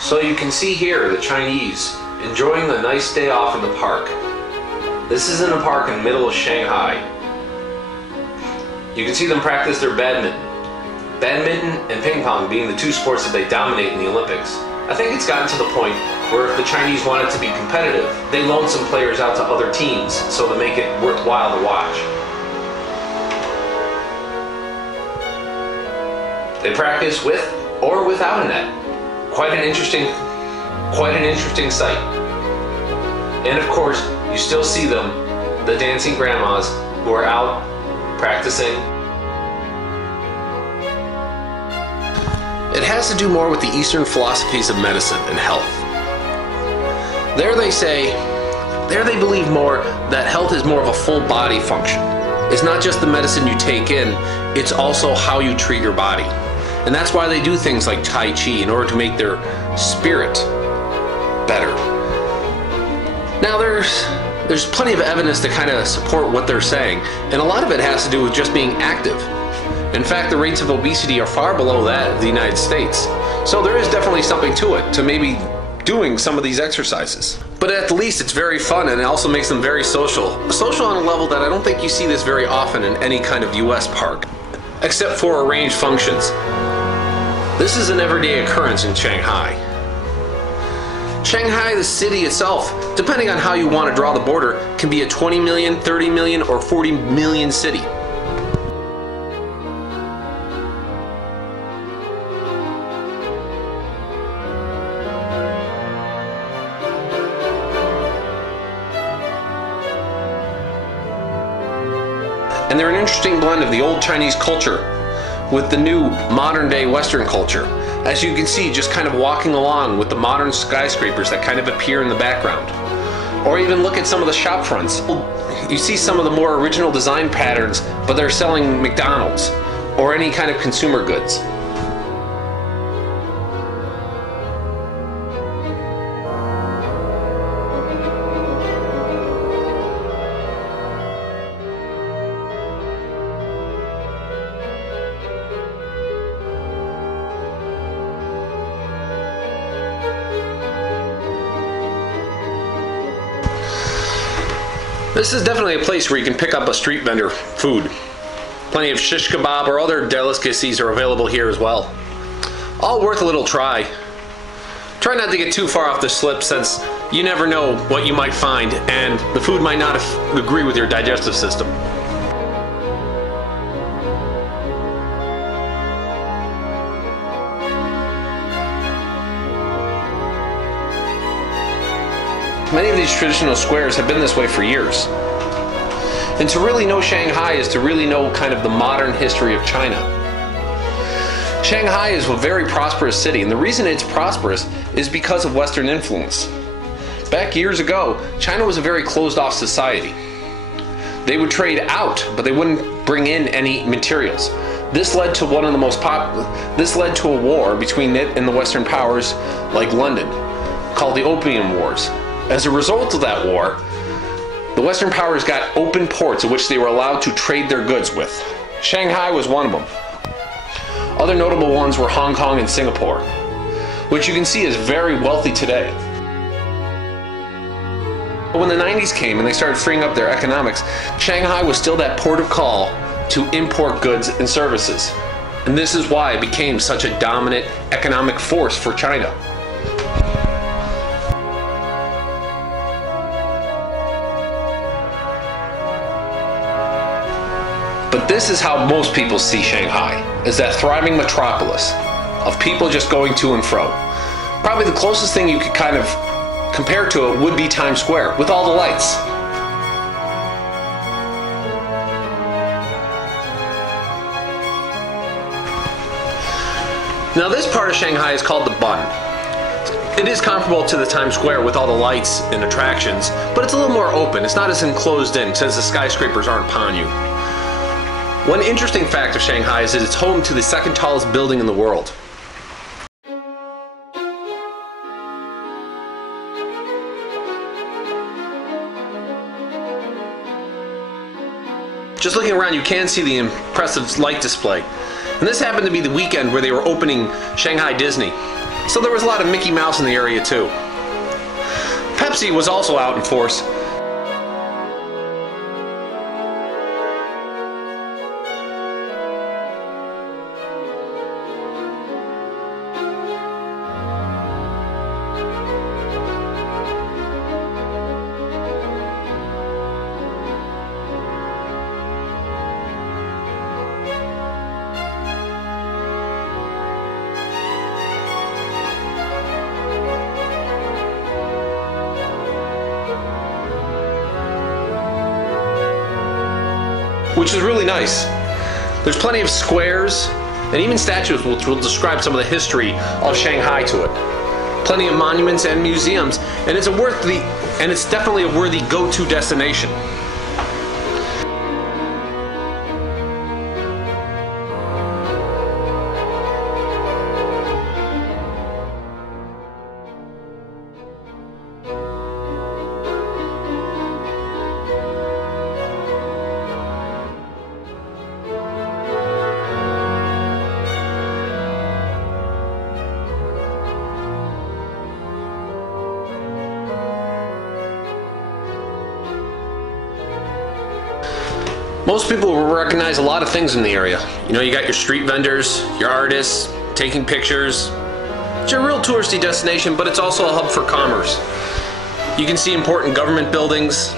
So you can see here the Chinese enjoying a nice day off in the park. This is in a park in the middle of Shanghai. You can see them practice their badminton. Badminton and ping pong being the two sports that they dominate in the Olympics. I think it's gotten to the point where if the Chinese wanted to be competitive, they loan some players out to other teams so to make it worthwhile to watch. They practice with or without a net. Quite an interesting sight. And of course, you still see them, the dancing grandmas who are out practicing. It has to do more with the Eastern philosophies of medicine and health. There they believe more that health is more of a full body function. It's not just the medicine you take in, it's also how you treat your body. And that's why they do things like Tai Chi in order to make their spirit better. Now there's plenty of evidence to kind of support what they're saying, and a lot of it has to do with just being active. In fact, the rates of obesity are far below that of the United States. So there is definitely something to it, to maybe doing some of these exercises. But at the least it's very fun, and it also makes them very social. Social on a level that I don't think you see this very often in any kind of US park, except for arranged functions. This is an everyday occurrence in Shanghai. Shanghai, the city itself, depending on how you want to draw the border, can be a 20 million, 30 million, or 40 million city. And they're an interesting blend of the old Chinese culture with the new modern day Western culture. As you can see, just kind of walking along with the modern skyscrapers that kind of appear in the background. Or even look at some of the shop fronts. You see some of the more original design patterns, but they're selling McDonald's or any kind of consumer goods. This is definitely a place where you can pick up a street vendor food. Plenty of shish kebab or other delicacies are available here as well. All worth a little try. Try not to get too far off the slip, since you never know what you might find and the food might not agree with your digestive system. Many of these traditional squares have been this way for years. And to really know Shanghai is to really know kind of the modern history of China. Shanghai is a very prosperous city, and the reason it's prosperous is because of Western influence. Back years ago, China was a very closed-off society. They would trade out, but they wouldn't bring in any materials. This led to a war between it and the Western powers like London, called the Opium Wars. As a result of that war, the Western powers got open ports in which they were allowed to trade their goods with. Shanghai was one of them. Other notable ones were Hong Kong and Singapore, which you can see is very wealthy today. But when the 90s came and they started freeing up their economics, Shanghai was still that port of call to import goods and services. And this is why it became such a dominant economic force for China. But this is how most people see Shanghai, as that thriving metropolis of people just going to and fro. Probably the closest thing you could kind of compare to it would be Times Square, with all the lights. Now this part of Shanghai is called the Bund. It is comparable to the Times Square with all the lights and attractions, but it's a little more open. It's not as enclosed in, since the skyscrapers aren't upon you. One interesting fact of Shanghai is that it's home to the second tallest building in the world. Just looking around, you can see the impressive light display. And this happened to be the weekend where they were opening Shanghai Disney. So there was a lot of Mickey Mouse in the area too. Pepsi was also out in force. Which is really nice. There's plenty of squares and even statues which will describe some of the history of Shanghai to it. Plenty of monuments and museums, and it's definitely a worthy go-to destination. Most people will recognize a lot of things in the area. You know, you got your street vendors, your artists, taking pictures. It's a real touristy destination, but it's also a hub for commerce. You can see important government buildings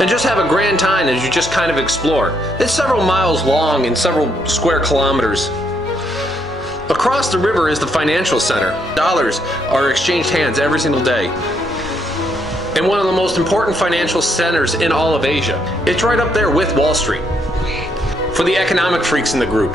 and just have a grand time as you just kind of explore. It's several miles long and several square kilometers. Across the river is the financial center. Dollars are exchanged hands every single day. And one of the most important financial centers in all of Asia. It's right up there with Wall Street for the economic freaks in the group.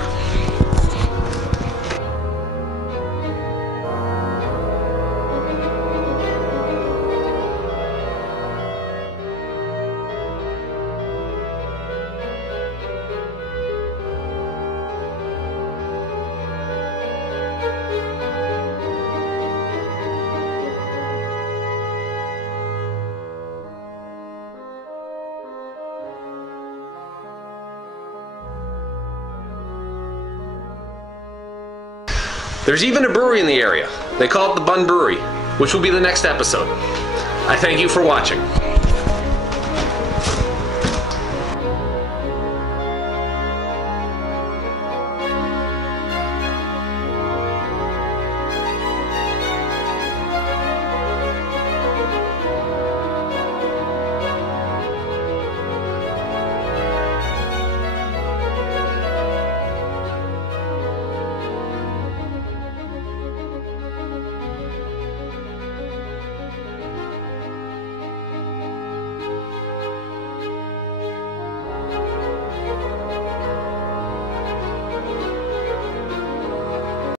There's even a brewery in the area. They call it the Bund Brewery, which will be the next episode. I thank you for watching.